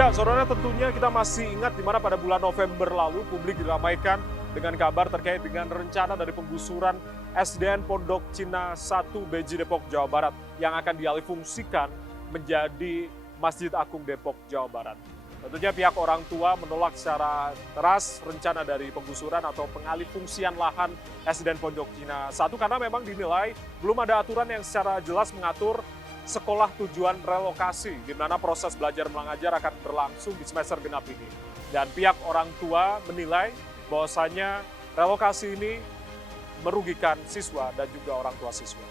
Ya, saudara, tentunya kita masih ingat di mana pada bulan November lalu publik diramaikan dengan kabar terkait dengan rencana dari penggusuran SDN Pondok Cina 1 Beji Depok, Jawa Barat yang akan dialihfungsikan menjadi Masjid Agung Depok, Jawa Barat. Tentunya pihak orang tua menolak secara keras rencana dari penggusuran atau pengalihfungsian lahan SDN Pondok Cina 1 karena memang dinilai belum ada aturan yang secara jelas mengatur sekolah tujuan relokasi, di mana proses belajar mengajar akan berlangsung di semester genap ini. Dan pihak orang tua menilai bahwasanya relokasi ini merugikan siswa dan juga orang tua siswa.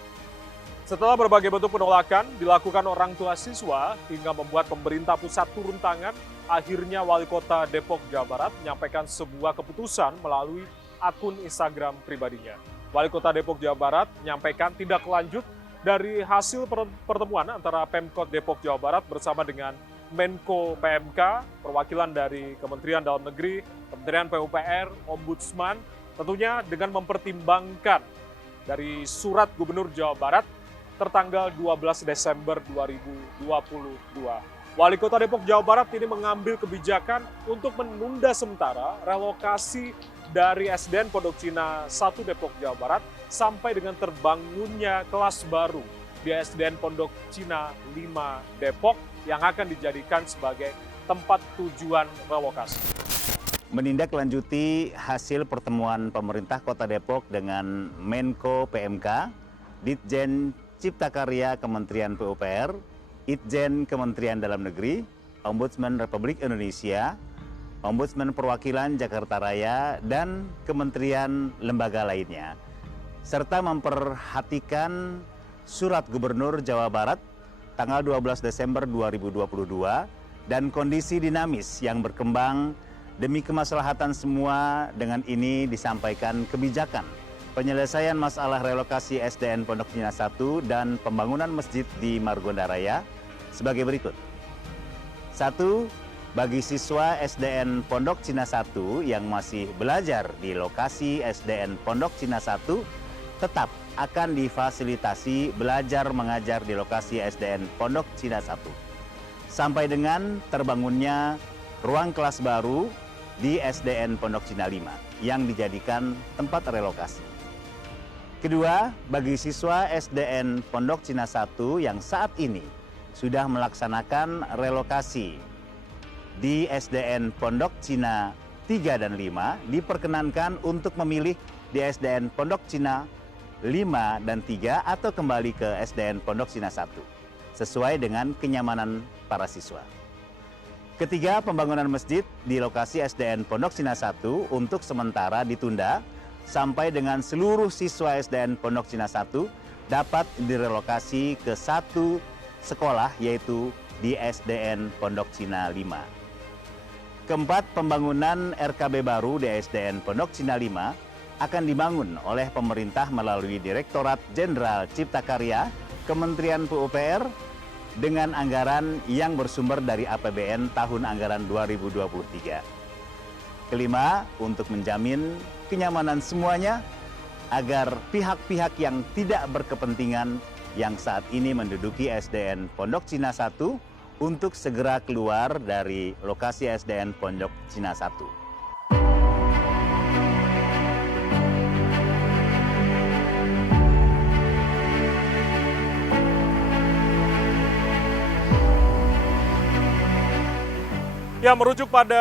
Setelah berbagai bentuk penolakan dilakukan orang tua siswa hingga membuat pemerintah pusat turun tangan, akhirnya Wali Kota Depok, Jawa Barat menyampaikan sebuah keputusan melalui akun Instagram pribadinya. Wali Kota Depok, Jawa Barat menyampaikan tindak lanjut dari hasil pertemuan antara Pemkot Depok, Jawa Barat bersama dengan Menko PMK, perwakilan dari Kementerian Dalam Negeri, Kementerian PUPR, Ombudsman, tentunya dengan mempertimbangkan dari surat Gubernur Jawa Barat tertanggal 12 Desember 2022. Wali Kota Depok, Jawa Barat ini mengambil kebijakan untuk menunda sementara relokasi dari SDN Pondok Cina 1 Depok, Jawa Barat sampai dengan terbangunnya kelas baru di SDN Pondok Cina 5 Depok yang akan dijadikan sebagai tempat tujuan relokasi. Menindaklanjuti hasil pertemuan pemerintah Kota Depok dengan Menko PMK, Ditjen Cipta Karya Kementerian PUPR, Itjen Kementerian Dalam Negeri, Ombudsman Republik Indonesia, Ombudsman Perwakilan Jakarta Raya, dan kementerian lembaga lainnya, serta memperhatikan surat Gubernur Jawa Barat tanggal 12 Desember 2022 dan kondisi dinamis yang berkembang demi kemaslahatan semua. Dengan ini disampaikan kebijakan penyelesaian masalah relokasi SDN Pondok Cina 1 dan pembangunan masjid di Margonda Raya sebagai berikut. 1. Bagi siswa SDN Pondok Cina 1 yang masih belajar di lokasi SDN Pondok Cina 1 tetap akan difasilitasi belajar mengajar di lokasi SDN Pondok Cina 1 sampai dengan terbangunnya ruang kelas baru di SDN Pondok Cina 5 yang dijadikan tempat relokasi. Kedua, bagi siswa SDN Pondok Cina 1 yang saat ini sudah melaksanakan relokasi di SDN Pondok Cina 3 dan 5 diperkenankan untuk memilih di SDN Pondok Cina 5 dan 3 atau kembali ke SDN Pondok Cina 1 sesuai dengan kenyamanan para siswa. Ketiga, pembangunan masjid di lokasi SDN Pondok Cina 1 untuk sementara ditunda sampai dengan seluruh siswa SDN Pondok Cina 1 dapat direlokasi ke satu sekolah yaitu di SDN Pondok Cina 5. Keempat, pembangunan RKB baru di SDN Pondok Cina 5 akan dibangun oleh pemerintah melalui Direktorat Jenderal Cipta Karya Kementerian PUPR dengan anggaran yang bersumber dari APBN tahun anggaran 2023. Kelima, untuk menjamin kenyamanan semuanya agar pihak-pihak yang tidak berkepentingan yang saat ini menduduki SDN Pondok Cina 1 untuk segera keluar dari lokasi SDN Pondok Cina 1. Ya, merujuk pada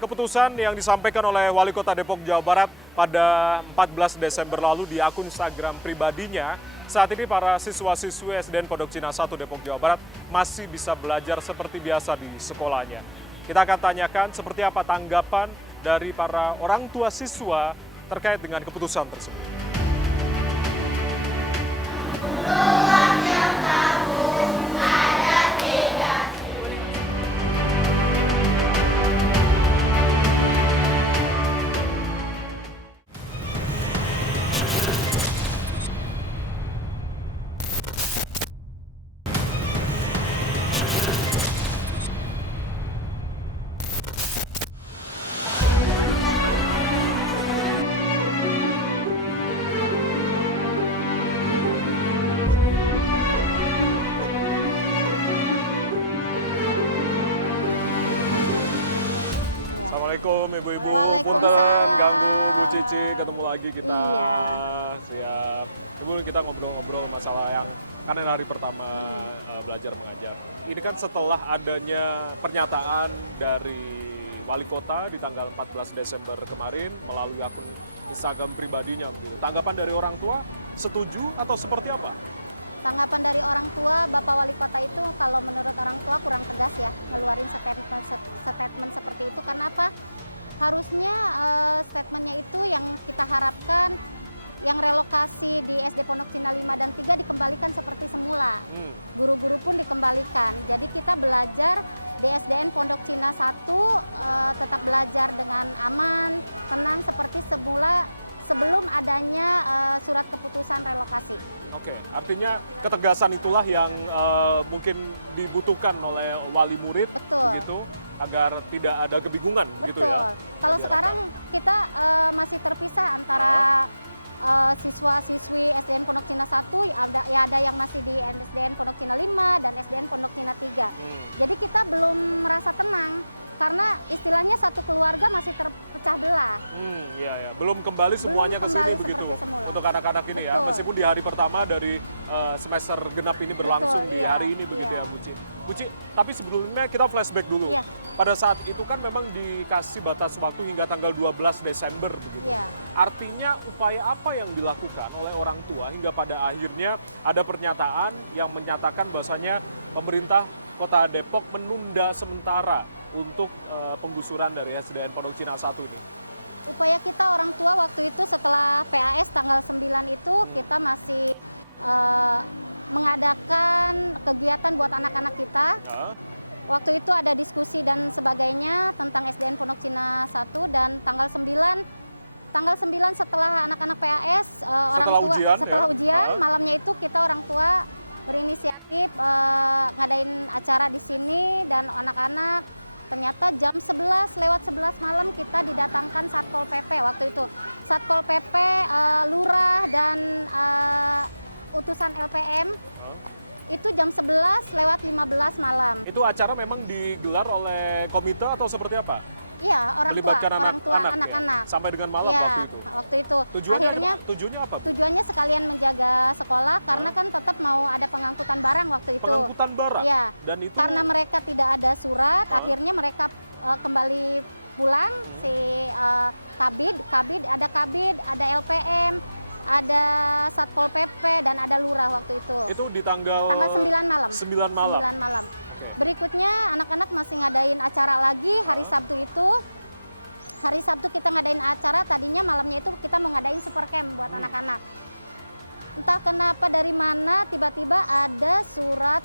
keputusan yang disampaikan oleh Wali Kota Depok, Jawa Barat pada 14 Desember lalu di akun Instagram pribadinya, saat ini para siswa-siswi SDN Pondok Cina 1 Depok, Jawa Barat masih bisa belajar seperti biasa di sekolahnya. Kita akan tanyakan seperti apa tanggapan dari para orang tua siswa terkait dengan keputusan tersebut. Waalaikumsalam. Bu Cici, ketemu lagi kita. Iya. Siap. Kemudian kita ngobrol-ngobrol masalah yang kan hari pertama belajar mengajar. Ini kan setelah adanya pernyataan dari Wali Kota di tanggal 14 Desember kemarin melalui akun Instagram pribadinya. Tanggapan dari orang tua setuju atau seperti apa? Tanggapan dari orang tua, Bapak Wali Kota itu kalau menurut orang tua kurang tegas ya, ngeluarin statement seperti itu. Karena apa? Harusnya statementnya itu yang kita harapkan, yang relokasi di SD Pondok Cina 5 dan 3 dikembalikan seperti semula. Guru-guru pun dikembalikan. Jadi kita belajar di SDN Pondok Cina 1 tetap belajar dengan aman, tenang seperti semula sebelum adanya surat keputusan relokasi. Oke, artinya ketegasan itulah yang mungkin dibutuhkan oleh wali murid. Betul. Begitu, agar tidak ada kebingungan. Betul. Gitu ya. Kalau sekarang kita masih terpisah antara siswa-siswi SDN Pondok Cina 1, ada yang masih di SDN Pondok Cina 5 dan SDN Pondok Cina 3. Jadi kita belum merasa tenang karena istilahnya satu keluarga masih terpecah belah. Iya. Belum kembali semuanya ke kembali sini seperti begitu semula. untuk anak-anak ini. Betul. Ya. Meskipun di hari pertama dari semester genap ini berlangsung Betul, di iya, hari ini begitu iya. ya, Bu Ci. Bu Ci, tapi sebelumnya kita flashback dulu. Iya. Pada saat itu kan memang dikasih batas waktu hingga tanggal 12 Desember begitu. Iya. Artinya upaya apa yang dilakukan oleh orang tua hingga pada akhirnya ada pernyataan yang menyatakan bahwasanya pemerintah Kota Depok menunda sementara untuk penggusuran dari SDN Pondok Cina 1 ini. Upaya kita orang tua waktu itu setelah PAS tanggal 9 itu kita masih mengadakan kegiatan buat anak-anak kita. Waktu itu ada diskusi dan sebagainya tentang SDN Pondok Cina 1 dan tanggal 9 setelah anak-anak PAS orang tua ujian, setelah ya? ujian malamnya itu kita orang tua berinisiatif ngadain acara di sini dan anak-anak ternyata jam 11 lewat 11 malam kita didatangkan Satpol PP waktu itu. Satpol PP, Lurah dan utusan LPM itu jam 11 lewat 15 malam. Itu acara memang digelar oleh komite atau seperti apa? Iya, orang tua, ya? anak-anak. Sampai dengan malam Iya, waktu itu. Tujuannya apa? Tujuannya sekalian menjaga sekolah karena kan tetap mau ada pengangkutan barang waktu itu. Pengangkutan barang? Iya. Dan itu... Karena mereka tidak ada surat, akhirnya mereka kembali pulang si Kabid, ada LPM, ada Satpol PP dan ada Lurah waktu itu. Itu di tanggal 9 malam. 9 malam. 9 malam. Berikutnya anak-anak masih ngadain acara lagi hari Sabtu itu. Hari Sabtu kita ngadain acara, tadinya malamnya itu kita mau ngadain super camp buat anak-anak. Entah kenapa dari mana tiba-tiba ada surat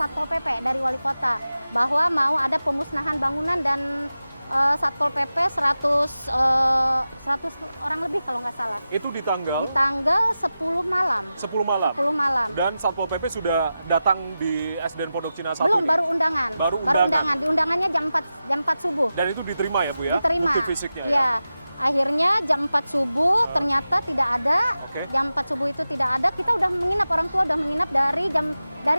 Satpol PP dari Wali Kota bahwa mau ada pemusnahan bangunan dan Satpol PP 100 orang lebih kalau nggak salah. Itu di tanggal? Di tanggal 10 malam. 10 malam? 10 malam. Dan Satpol PP sudah datang di SDN Pondok Cina 1? Belum, baru undangan. Baru undangan. Di undangannya jam 4 subuh. Dan itu diterima ya Bu ya? Diterima. Bukti fisiknya, ya. Akhirnya jam 4 subuh ternyata tidak ada. Jam 4 subuh itu tidak ada. Kita udah menginap, orang tua udah menginap dari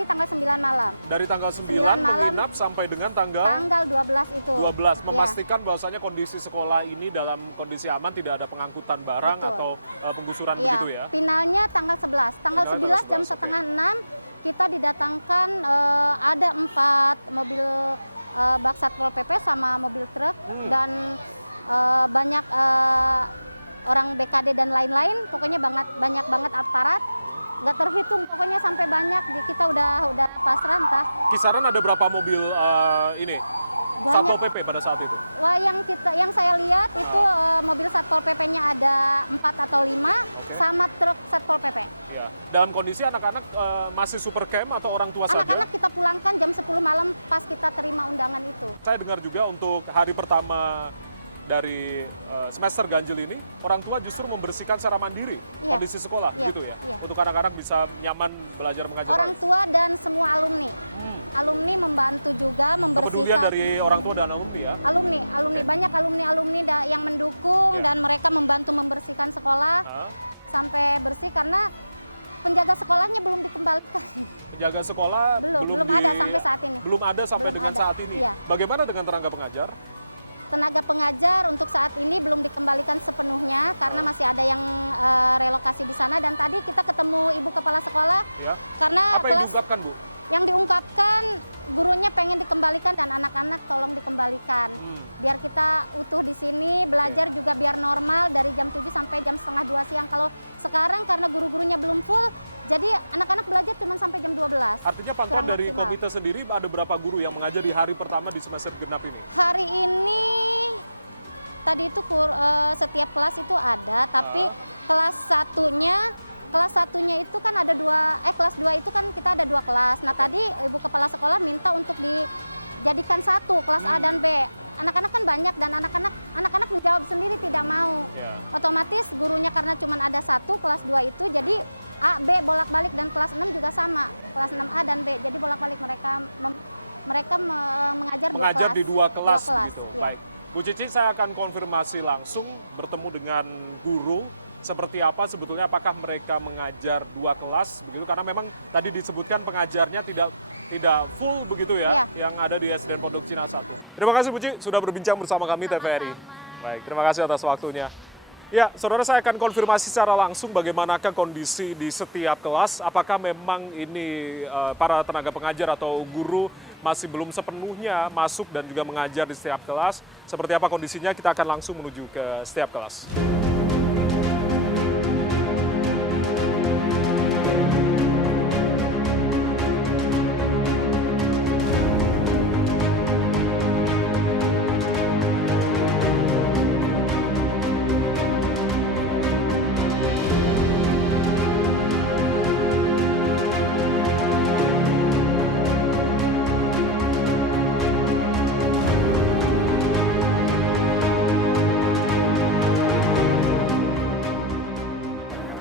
tanggal 9 malam. Dari tanggal 9 malam menginap sampai dengan tanggal 12 itu. 12 memastikan bahwasanya kondisi sekolah ini dalam kondisi aman, tidak ada pengangkutan barang. Betul. Atau penggusuran begitu ya. Finalnya tanggal 11. Tanggal 11 jam setengah 6 kita didatangkan ada 4 mobil bak Satpol PP sama mobil truk dan banyak orang BKD dan lain-lain, pokoknya banyak banget aparat, nggak terhitung, pokoknya sampai banyak. Kita udah pasrah entah. Kisaran ada berapa mobil ini Satpol PP pada saat itu? Wah, yang saya lihat itu mobil Satpol PP-nya ada 4 atau 5 sama truk Satpol PP. Ya. Dalam kondisi anak-anak masih super camp atau orang tua saja? Anak-anak kita pulangkan jam 10 malam pas kita terima undangan itu. Saya dengar juga untuk hari pertama dari semester ganjil ini, orang tua justru membersihkan secara mandiri kondisi sekolah, gitu ya? Iya. Untuk anak-anak bisa nyaman belajar mengajar. Orang tua dan semua alumni. Alumni membantu juga membersihkan. Dari orang tua dan alumni ya? Alumni. Banyak alumni yang mendukung dan mereka membantu membersihkan sekolah sampai bersih karena penjaga sekolahnya belum dikembalikan. Penjaga sekolah belum ada sampai saat ini. Belum ada sampai dengan saat ini. Iya. Bagaimana dengan tenaga pengajar? tenaga pengajar untuk saat ini belum dikembalikan sepenuhnya karena masih ada yang relokasi di sana. Dan tadi kita ketemu ibu kepala sekolah Ya. karena Apa yang kelas diungkapkan, Bu? yang diungkapkan gurunya pengen dikembalikan dan anak-anak tolong dikembalikan. Biar kita utuh di sini, belajar juga biar normal dari jam 7 sampai jam setengah 2 siang. Kalau sekarang karena guru-gurunya belum full, jadi anak-anak belajar cuma sampai jam 12. Artinya pantauan Kurang dari maksimal. komite sendiri ada berapa guru yang mengajar di hari pertama di semester genap ini? Hari ini tadi itu setiap kelas itu ada, tapi kelas satunya itu kan ada kelas 2 itu kan kita ada 2 kelas. Nah tadi ibu kepala sekolah minta untuk dijadikan satu, kelas A dan B. Anak-anak kan banyak dan anak-anak menjawab sendiri tidak mau. Ya. Otomatis gurunya karena cuma ada satu, kelas 2 itu jadi A, B bolak-balik dan kelas 6 juga sama. Kelas 6A dan B. Jadi bolak-balik mereka mengajar dua kelas. Mengajar di dua kelas, gitu. Iya. Baik. Bu Cici, saya akan konfirmasi langsung bertemu dengan guru seperti apa sebetulnya, apakah mereka mengajar 2 kelas begitu, karena memang tadi disebutkan pengajarnya tidak full begitu ya, Iya. yang ada di SDN Pondok Cina 1. Terima kasih Bu Cici sudah berbincang bersama kami TVRI. Baik, terima kasih atas waktunya. Ya, saudara, saya akan konfirmasi secara langsung bagaimanakah kondisi di setiap kelas. Apakah memang ini para tenaga pengajar atau guru masih belum sepenuhnya masuk dan juga mengajar di setiap kelas. Seperti apa kondisinya, kita akan langsung menuju ke setiap kelas.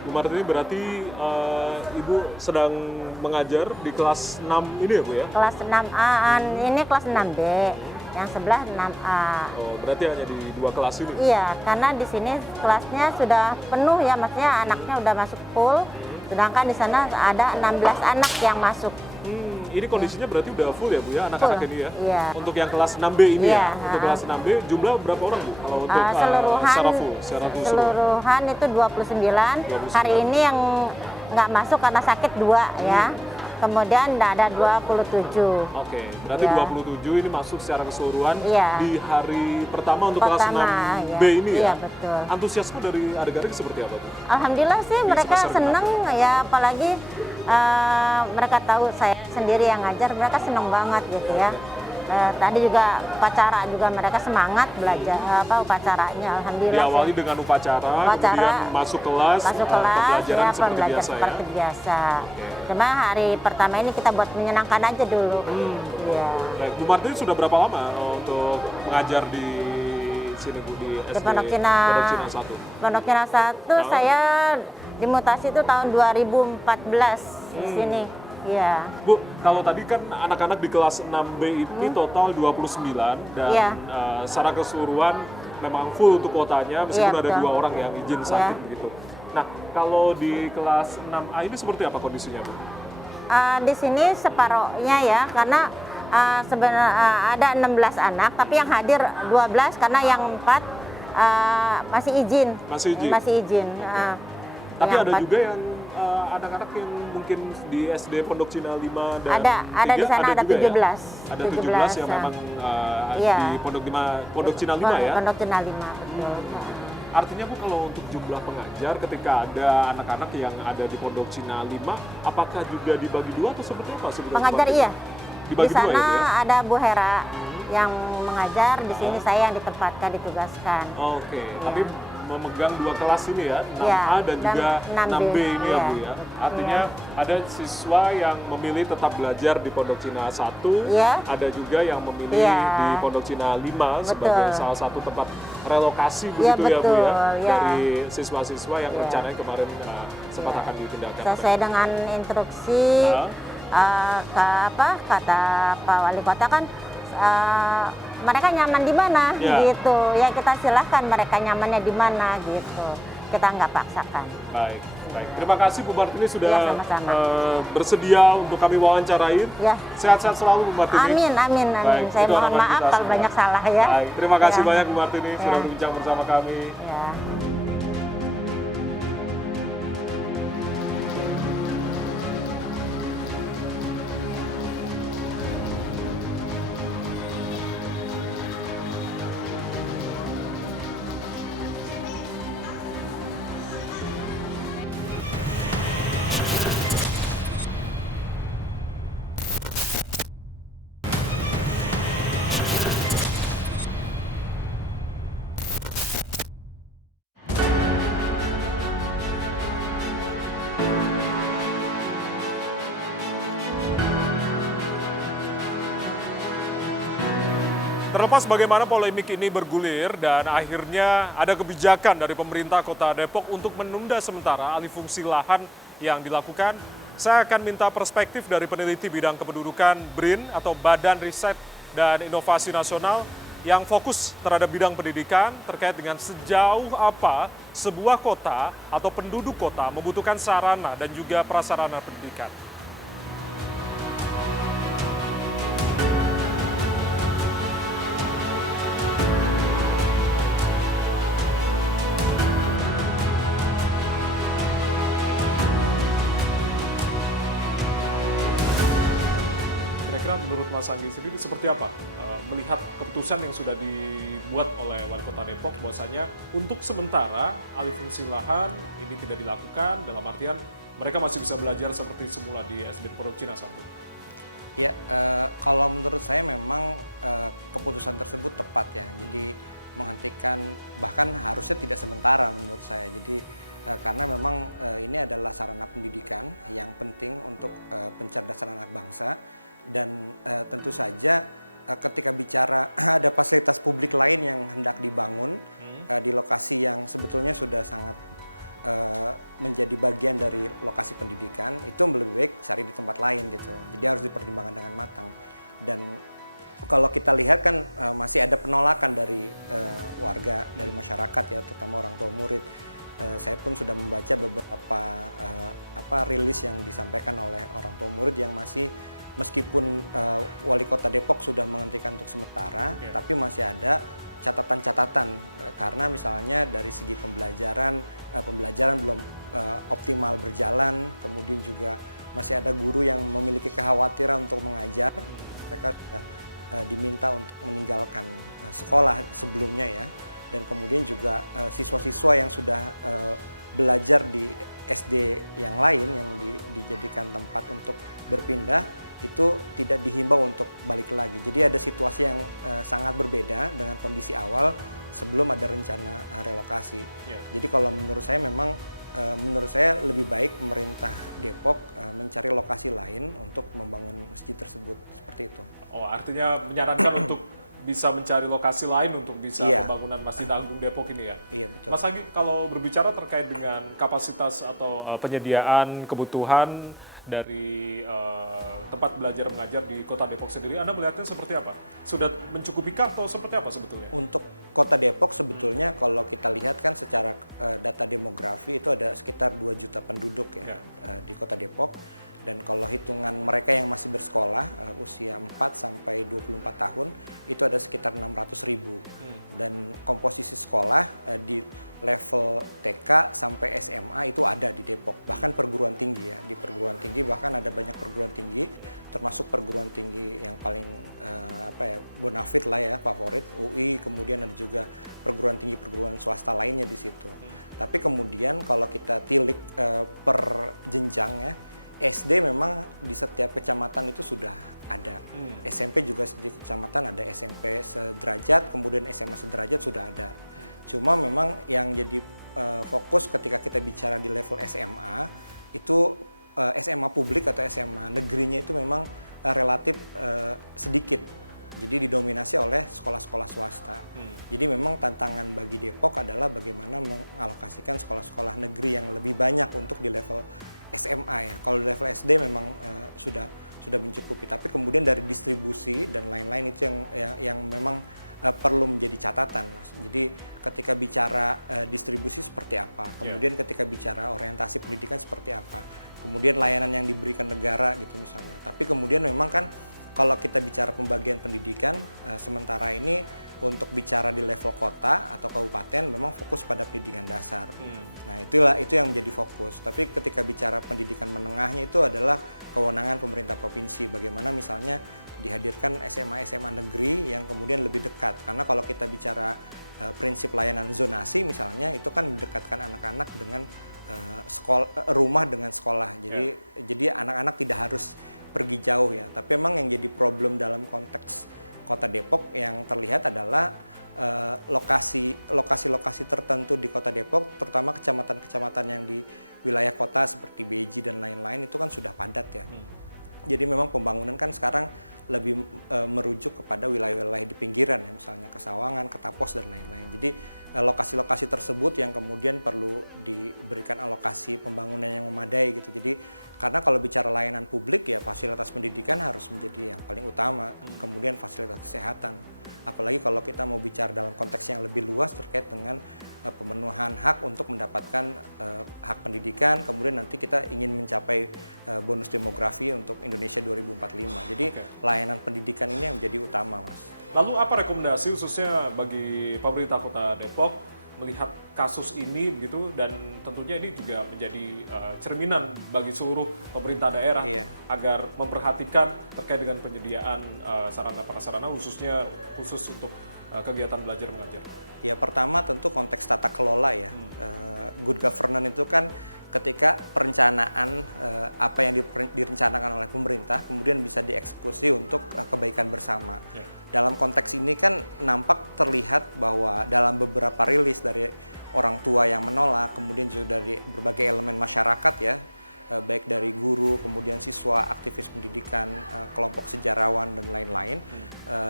Bu Martini, berarti Ibu sedang mengajar di kelas 6 ini ya Bu ya? Kelas 6A, ini kelas 6B, yang sebelah 6A. Oh, berarti hanya di 2 kelas ini? Iya, karena di sini kelasnya sudah penuh ya, maksudnya anaknya udah masuk full, sedangkan di sana ada 16 anak yang masuk. Ini kondisinya berarti udah full ya Bu ya, anak-anak Full, ini ya? iya. Untuk yang kelas 6B ini Iya, ya? Untuk kelas 6B, jumlah berapa orang Bu? Kalau untuk Seluruhan, secara full? Secara full semua? keseluruhan itu 29. 29. Hari ini yang nggak masuk karena sakit 2 ya. Kemudian ada 27. Oke, berarti Ya. 27 ini masuk secara keseluruhan Iya. di hari pertama untuk kelas 6B ya. ini ya? Iya, betul. Antusiasme dari adik-adik seperti apa Bu? Alhamdulillah sih Di mereka semester seneng ya, apalagi mereka tahu saya sendiri yang ngajar, mereka seneng banget gitu ya. Tadi juga upacara juga mereka semangat belajar upacaranya, alhamdulillah. Diawali sih. dengan upacara, Upacara, kemudian masuk kelas, pembelajaran ya, seperti belajar biasa seperti ya? biasa. Oke. Cuma hari pertama ini kita buat menyenangkan aja dulu. Iya. Baik, Bu Martini sudah berapa lama untuk mengajar di sini Bu, di SD Pondok Cina. Pondok Cina 1? Pondok Cina 1 saya dimutasi itu tahun 2014 di sini. Iya. Bu, kalau tadi kan anak-anak di kelas 6B ini total 29 dan Iya. secara keseluruhan memang full untuk kuotanya meskipun Iya, ada betul. 2 orang yang izin sakit Iya. begitu. Nah, kalau di kelas 6A ini seperti apa kondisinya Bu? Di sini separohnya ya, karena sebenarnya ada 16 anak, tapi yang hadir 12 karena yang 4 masih izin. Masih izin? Masih izin. Tapi yang ada 4 juga yang anak-anak yang mungkin di SD Pondok Cina 5 dan ada di 3, sana ada juga 17. ya? Ada 17 yang memang Iya. di Pondok Cina 5 ya? Pondok Cina 5, betul. Artinya Bu, kalau untuk jumlah pengajar ketika ada anak-anak yang ada di Pondok Cina 5, apakah juga dibagi 2 atau seperti apa sebetulnya? Pengajar iya. Dibagi Di 2 sana ya Bu ya? ada Bu Hera yang mengajar, di sini saya yang ditempatkan, ditugaskan. Oke, Iya. tapi memegang 2 kelas ini ya, 6A Iya, dan dan juga 6B ini ya iya. Bu ya. Artinya ada siswa yang memilih tetap belajar di Pondok Cina 1, Iya. ada juga yang memilih Iya. di Pondok Cina 5 Betul. sebagai salah satu tempat relokasi Iya, begitu ya Bu ya, betul, iya. dari siswa-siswa yang Iya. rencananya kemarin sempat Iya. akan dipindahkan. Sesuai dengan instruksi Nah, kata Pak Wali Kota kan mereka nyaman di mana Ya. gitu. Ya kita silahkan mereka nyamannya di mana gitu. Kita nggak paksakan. baik. Baik, terima kasih Bu Martini sudah Ya, sama-sama. bersedia untuk kami wawancarain. Ya. Sehat-sehat selalu Bu Martini. Amin, amin, amin. Baik, Saya itu mohon harapan maaf kita kalau semua. banyak salah ya. Baik, terima kasih Ya. banyak Bu Martini sudah Ya. berbincang bersama kami. Ya. Terlepas bagaimana polemik ini bergulir dan akhirnya ada kebijakan dari pemerintah Kota Depok untuk menunda sementara alih fungsi lahan yang dilakukan, saya akan minta perspektif dari peneliti bidang kependudukan BRIN atau Badan Riset dan Inovasi Nasional yang fokus terhadap bidang pendidikan terkait dengan sejauh apa sebuah kota atau penduduk kota membutuhkan sarana dan juga prasarana pendidikan. Kira-kira menurut Mas Anggi sendiri seperti apa melihat keputusan yang sudah dibuat oleh Wali Kota Depok bahwasanya untuk sementara alih fungsi lahan ini tidak dilakukan, dalam artian mereka masih bisa belajar seperti semula di SD Pondok Cina 1. Ya, kalau menurut saya memang keputusan tersebut tepat ya. Jadi menghentikan, bahkan harusnya tidak sementara menurut saya. Jadi karena memang ini adalah sarana pendidikan yang penting untuk pencerdasan anak bangsa. Dan tentu saja ketika bicara ada fasilitas publik lain yang hendak dibangun di lokasi yang sebetulnya sudah sangat menjadi bagian dari lokasi pendidikan, itu lebih baik cari di tempat lain gitu. Jadi harus dipertimbangkan dengan matang. Dan kalau kita lihat kan masih ada penolakan dari warga, dari masyarakat ya, terutama orang tua murid. Saya pun sudah membaca beberapa rilis yang disampaikan oleh orang tua murid yang masih meskipun Wali Kota Depok sudah menghentikan untuk sementara, tapi masih ada catatan-catatan karena misalnya dari segi pembelajaran belum optimal berjalan, kemudian juga masih ada guru yang memiliki kekhawatiran untuk mengajar, mereka sudah diminta untuk meninggalkan sekolah sebelumnya ya, dan kemudian juga siswa-siswa yang sudah belajar di SD yang lain yang dijadikan tempat untuk berpindah itu tidak dihimbau untuk balik lagi. Jadi ada situasi yang sangat berbeda dengan kondisi awal sebelum ada rencana relokasi. Jadi kalau menurut saya memang lebih baik pemerintah Depok mencari lokasi lain untuk membangun masjid tersebut seperti itu. Oh, artinya menyarankan untuk bisa mencari lokasi lain untuk bisa pembangunan Masjid Agung Depok ini ya? Iya, betul. Mas Anggi, kalau berbicara terkait dengan kapasitas atau penyediaan kebutuhan dari tempat belajar mengajar di Kota Depok sendiri, Anda melihatnya seperti apa? Sudah mencukupikah atau seperti apa sebetulnya? Untuk Kota Depok sebetulnya kalau kita lihat kan secara data demografi itu ada sekitar 2 juta penduduk ya di Kota Depok. Dan kalau hitungan mereka yang masih bersekolah usia 4 sampai 24 tahun itu ada sekitar 600.000. Dan komposisi sekolah di level TK sampai SMA itu ada di Depok. Bahkan perguruan tinggi ya. Di perguruan tinggi bahkan ada banyak perguruan tinggi, termasuk perguruan tinggi yang paling bonafit lah ya, favorit UI, kemudian ada juga perguruan swasta lainnya di situ. Tapi kemudian kalau kita tilik per jenjang ya, SD memang di setiap kecamatan itu sudah ada. SMP juga di kecamatan ada SMP sederajat, kemudian SMA sederajat sudah ada. Cuma memang yang jadi fokus ketika kita bicara di level SMA, itu SMA publik atau SMA negerinya itu memang relatif sedikit. Jadi didominasi oleh sekolah-sekolah swasta. Jadi memang tantangan bagi Depok adalah bagaimana mengalokasikan sekolah-sekolah negeri yang lebih banyak untuk di level SMA ya. Kalau di level SD memang sudah mencukupi. Tapi kemudian dari distribusi dan lain-lain itu yang memang perlu menjadi catatan, Mas. Jadi ketika bicara distribusi seperti apa, kemudian ketika bicara orientasi pendidikan seperti apa, kemudian layanan yang diberikan negara gitu misalnya. Tapi kemudian memang kan kalau kita bicara pembagian pendidikan, sementara ini untuk bicara di level kota atau kabupaten memang fokus pada pendidikan dasar. Nah, itu yang menjadi fokus. Tapi ketika bicara pendidikan menengahnya itu adalah kewenangan pemerintah provinsi. Bagaimana misalnya dihadirkan SMA-SMA negeri yang kemudian lebih dekat. Karena kalau kita bicara prinsip layanan zonasi misalnya, itu kan mendekatkan anak-anak dengan rumah dengan sekolah. Jadi anak-anak tidak harus pergi jauh ya. Tapi memang yang jadi problem dalam konteks Kota Depok yang terlihat adalah lokasi-lokasi tertentu di Kota Depok, terutama kecamatan-kecamatan yang di wilayah kota seperti Beji dan lain-lain itu kan sudah padat ya. Jadi memang pembangunan kan sekarang lebih merujuk kepada wilayah-wilayah di pinggiran ya, misalnya Kesawangan, Ketapos dan lain-lain. Jadi lokasi-lokasi tersebut yang kemudian perlu diberikan alokasi pembangunan yang memadai gitu. Jadi karena kalau bicara layanan publik ya fasilitas pendidikan harus menjadi yang paling utama, kemudian fasilitas kesehatan. Apalagi kalau kita mau bicara dalam konteks yang lebih luas terkait dengan pemenuhan hak untuk mendapatkan hak pendidikan, kemudian nanti kita ingin mencapai bonus demografi untuk Indonesia 2045. Jadi layanan pendidikan ini yang menjadi utama, Mas. Lalu apa rekomendasi khususnya bagi pemerintah Kota Depok melihat kasus ini begitu, dan tentunya ini juga menjadi cerminan bagi seluruh pemerintah daerah agar memperhatikan terkait dengan penyediaan sarana prasarana khusus untuk kegiatan belajar mengajar. Ya, pertama tentu konteks tata kelola ya. Good governance itu kan ketika perencanaan apa yang direncanakan oleh pemerintah kemudian bisa dieksekusi untuk kebaikan bersama. Dalam konteks ini kan nampak terlihat bahwa dalam beberapa rilis dari orang tua yang menolak, kemudian juga dari berbagai elemen masyarakat ya, baik dari guru, kemudian siswa, aktivis pendidikan, kelompok sejarawan dan lain-lain,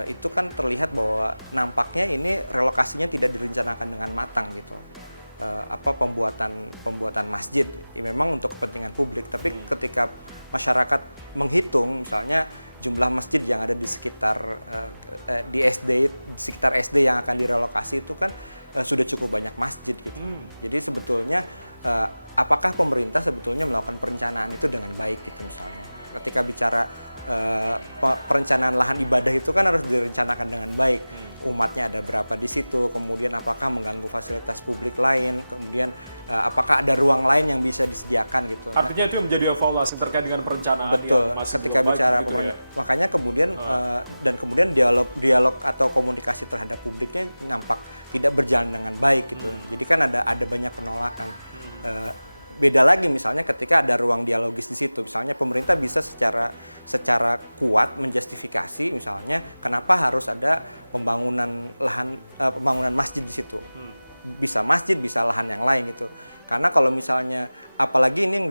itu kan terlihat bahwa nampaknya ini relokasinya tidak direncanakan dengan matang gitu. Pembuatan masjid ya, memang untuk kepentingan publik, tapi ketika masyarakat menghitung misalnya jumlah masjid yang ada di sekitar di sekitar SD yang akan direlokasi itu kan sudah cukup banyak masjid gitu. Jadi sebetulnya apakah pemerintah sebetulnya melakukan perencanaan itu dengan baik gitu misalnya. Ketika bicara perencanaan lahan ibadah itu kan harus direncanakan dengan baik. Umatnya ada berapa di situ, kemudian apakah mengganggu fasilitas publik lain, kemudian apakah ada ruang lain yang bisa disediakan gitu. Artinya itu menjadi evaluasi terkait dengan perencanaan. Betul. Ketika bicara gitu ya. Makanya kemudian dan kemudian dialog atau komunikasi terhadap publiknya nampak tidak berjalan dengan baik gitu. Jadi kan ada banyak penolakan. Beda lagi misalnya ketika ada ruang dialogis di situ, misalnya pemerintah bisa secara kuat menjustifikasi misalnya kenapa harus ada pembangunan masjid di situ. Bisa masjid, bisa lahan yang lain gitu. Karena kalau misalnya apalagi ini yang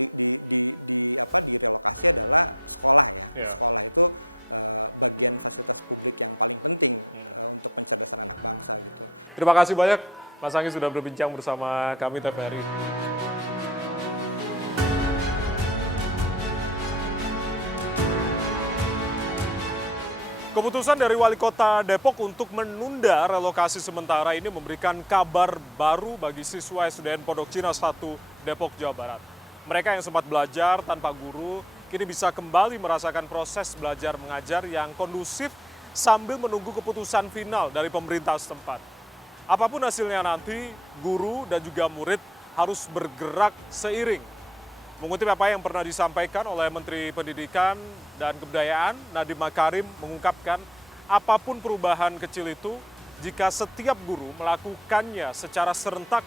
direlokasi adalah sekolah ya. Sekolah itu bagian fasilitas publik yang paling penting untuk pencerdasan anak bangsa gitu. Terima kasih banyak Mas Anggi sudah berbincang bersama kami TVRI. Keputusan dari Wali Kota Depok untuk menunda relokasi sementara ini memberikan kabar baru bagi siswa SDN Pondok Cina 1 Depok, Jawa Barat. Mereka yang sempat belajar tanpa guru kini bisa kembali merasakan proses belajar mengajar yang kondusif sambil menunggu keputusan final dari pemerintah setempat. Apapun hasilnya nanti, guru dan juga murid harus bergerak seiring. Mengutip apa yang pernah disampaikan oleh Menteri Pendidikan dan Kebudayaan, Nadiem Makarim mengungkapkan apapun perubahan kecil itu, jika setiap guru melakukannya secara serentak,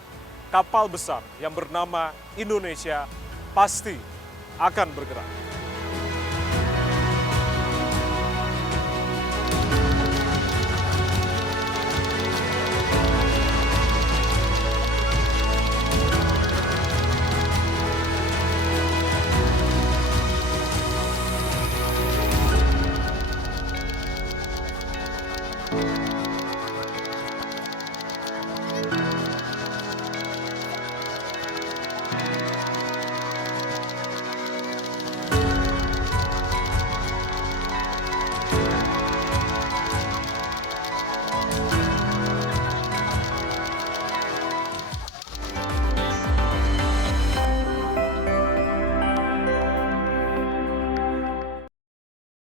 kapal besar yang bernama Indonesia pasti akan bergerak.